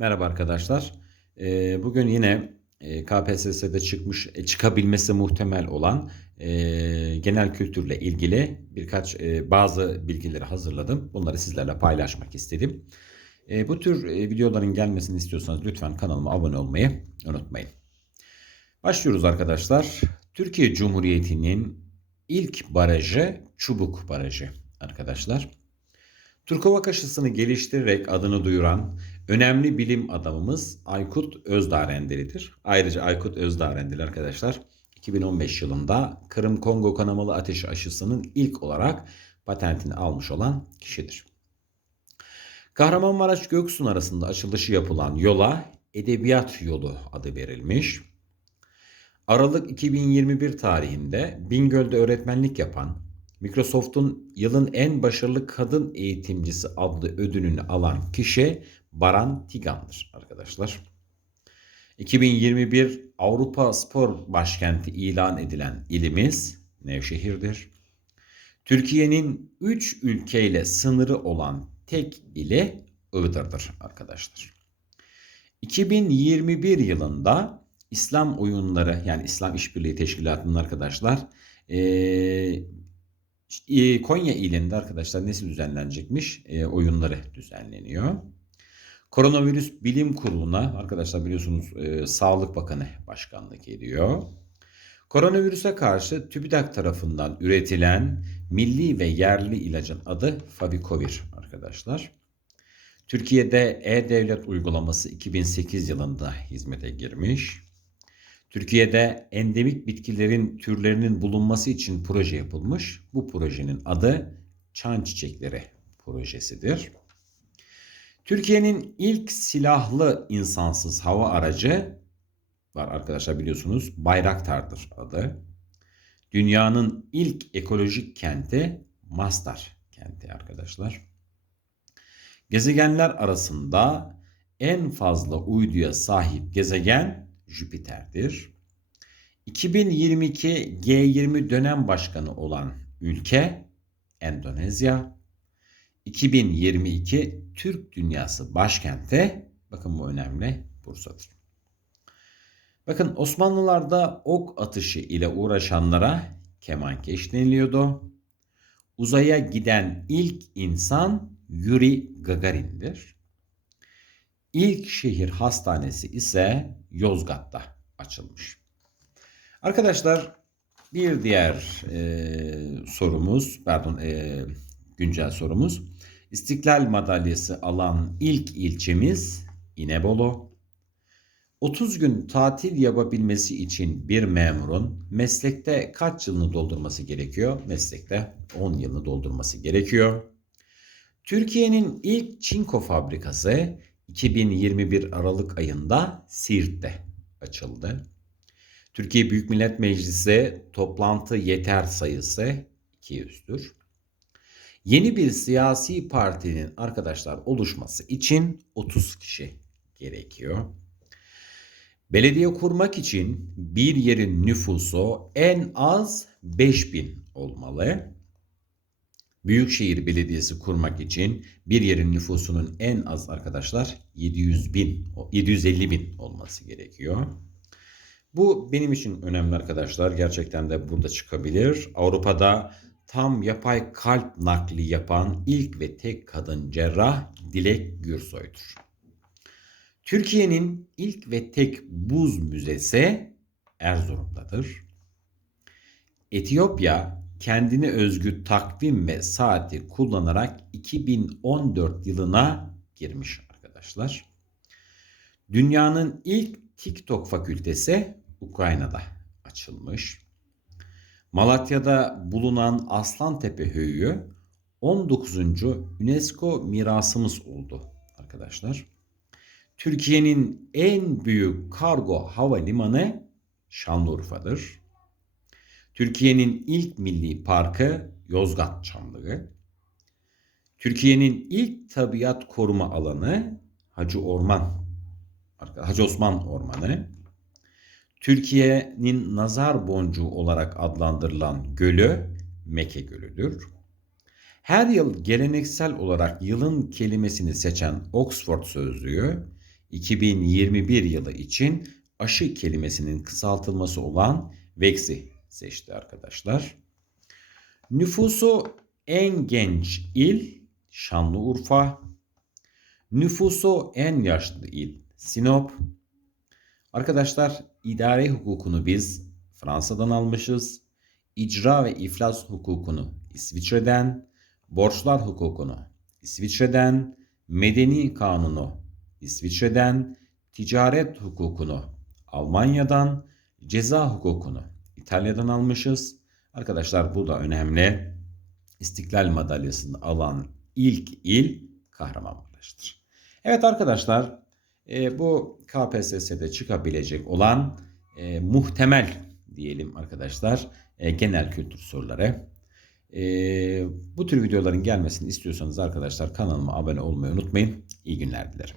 Merhaba arkadaşlar. Ee, Bugün yine e, KPSS'de çıkmış, e, çıkabilmesi muhtemel olan e, genel kültürle ilgili birkaç bazı bilgileri hazırladım. Bunları sizlerle paylaşmak istedim. Bu tür videoların gelmesini istiyorsanız lütfen kanalıma abone olmayı unutmayın. Başlıyoruz arkadaşlar. Türkiye Cumhuriyeti'nin ilk barajı Çubuk Barajı arkadaşlar. Turkova aşısını geliştirerek adını duyuran önemli bilim adamımız Aykut Özdarendeli'dir. Ayrıca Aykut Özdarendeli arkadaşlar 2015 yılında Kırım-Kongo kanamalı ateş aşısının ilk olarak patentini almış olan kişidir. Kahramanmaraş Göksun arasında açılışı yapılan yola Edebiyat Yolu adı verilmiş. Aralık 2021 tarihinde Bingöl'de öğretmenlik yapan Microsoft'un yılın en başarılı kadın eğitimcisi adlı ödülünü alan kişi Baran Tigan'dır arkadaşlar. 2021 Avrupa Spor Başkenti ilan edilen ilimiz Nevşehir'dir. Türkiye'nin 3 ülkeyle sınırı olan tek ili Iğdır'dır arkadaşlar. 2021 yılında İslam oyunları yani İslam İşbirliği Teşkilatı'nın arkadaşlar Konya ilinde arkadaşlar nesi düzenlenecekmiş? Oyunları düzenleniyor. Koronavirüs Bilim Kurulu'na arkadaşlar biliyorsunuz e, Sağlık Bakanı başkanlık ediyor. Koronavirüse karşı TÜBİTAK tarafından üretilen milli ve yerli ilacın adı Favikovir arkadaşlar. Türkiye'de E-Devlet uygulaması 2008 yılında hizmete girmiş. Türkiye'de endemik bitkilerin türlerinin bulunması için proje yapılmış. Bu projenin adı Çan Çiçekleri projesidir. Türkiye'nin ilk silahlı insansız hava aracı var arkadaşlar biliyorsunuz Bayraktar'dır adı. Dünyanın ilk ekolojik kenti Mastar kenti arkadaşlar. Gezegenler arasında en fazla uyduya sahip gezegen Jüpiter'dir. 2022 G20 dönem başkanı olan ülke Endonezya. 2022 Türk Dünyası başkenti bakın bu önemli Bursa'dır. Bakın Osmanlılarda ok atışı ile uğraşanlara kemankeş deniliyordu. Uzaya giden ilk insan Yuri Gagarin'dir. İlk şehir hastanesi ise Yozgat'ta açılmış. Arkadaşlar bir diğer e, sorumuz, pardon e, güncel sorumuz. İstiklal madalyası alan ilk ilçemiz İnebolu. 30 gün tatil yapabilmesi için bir memurun meslekte kaç yılını doldurması gerekiyor? Meslekte 10 yılını doldurması gerekiyor. Türkiye'nin ilk çinko fabrikası 2021 Aralık ayında Siirt'te açıldı. Türkiye Büyük Millet Meclisi toplantı yeter sayısı 200'dür. Yeni bir siyasi partinin arkadaşlar oluşması için 30 kişi gerekiyor. Belediye kurmak için bir yerin nüfusu en az 5000 olmalı. Büyükşehir Belediyesi kurmak için bir yerin nüfusunun en az arkadaşlar 700 bin, 750 bin olması gerekiyor. Bu benim için önemli arkadaşlar. Gerçekten de burada çıkabilir. Avrupa'da tam yapay kalp nakli yapan ilk ve tek kadın cerrah Dilek Gürsoy'dur. Türkiye'nin ilk ve tek buz müzesi Erzurum'dadır. Etiyopya kendine özgü takvim ve saati kullanarak 2014 yılına girmiş arkadaşlar. Dünyanın ilk TikTok fakültesi Ukrayna'da açılmış. Malatya'da bulunan Aslantepe Höyüğü 19. UNESCO mirasımız oldu arkadaşlar. Türkiye'nin en büyük kargo havalimanı Şanlıurfa'dır. Türkiye'nin ilk milli parkı Yozgat Çamlığı. Türkiye'nin ilk tabiat koruma alanı Hacı Orman, Hacı Osman Ormanı. Türkiye'nin nazar boncuğu olarak adlandırılan gölü Meke Gölü'dür. Her yıl geleneksel olarak yılın kelimesini seçen Oxford Sözlüğü 2021 yılı için aşı kelimesinin kısaltılması olan VEX'i seçti arkadaşlar. Nüfusu en genç il Şanlıurfa. Nüfusu en yaşlı il Sinop. Arkadaşlar idare hukukunu biz Fransa'dan almışız. İcra ve iflas hukukunu İsviçre'den, borçlar hukukunu İsviçre'den, medeni kanunu İsviçre'den, ticaret hukukunu Almanya'dan, ceza hukukunu İtalya'dan almışız. Arkadaşlar bu da önemli. İstiklal madalyasını alan ilk il Kahramanmaraş'tır. Evet arkadaşlar e, bu KPSS'de çıkabilecek olan e, muhtemel diyelim arkadaşlar e, genel kültür soruları. E, bu tür videoların gelmesini istiyorsanız arkadaşlar kanalıma abone olmayı unutmayın. İyi günler dilerim.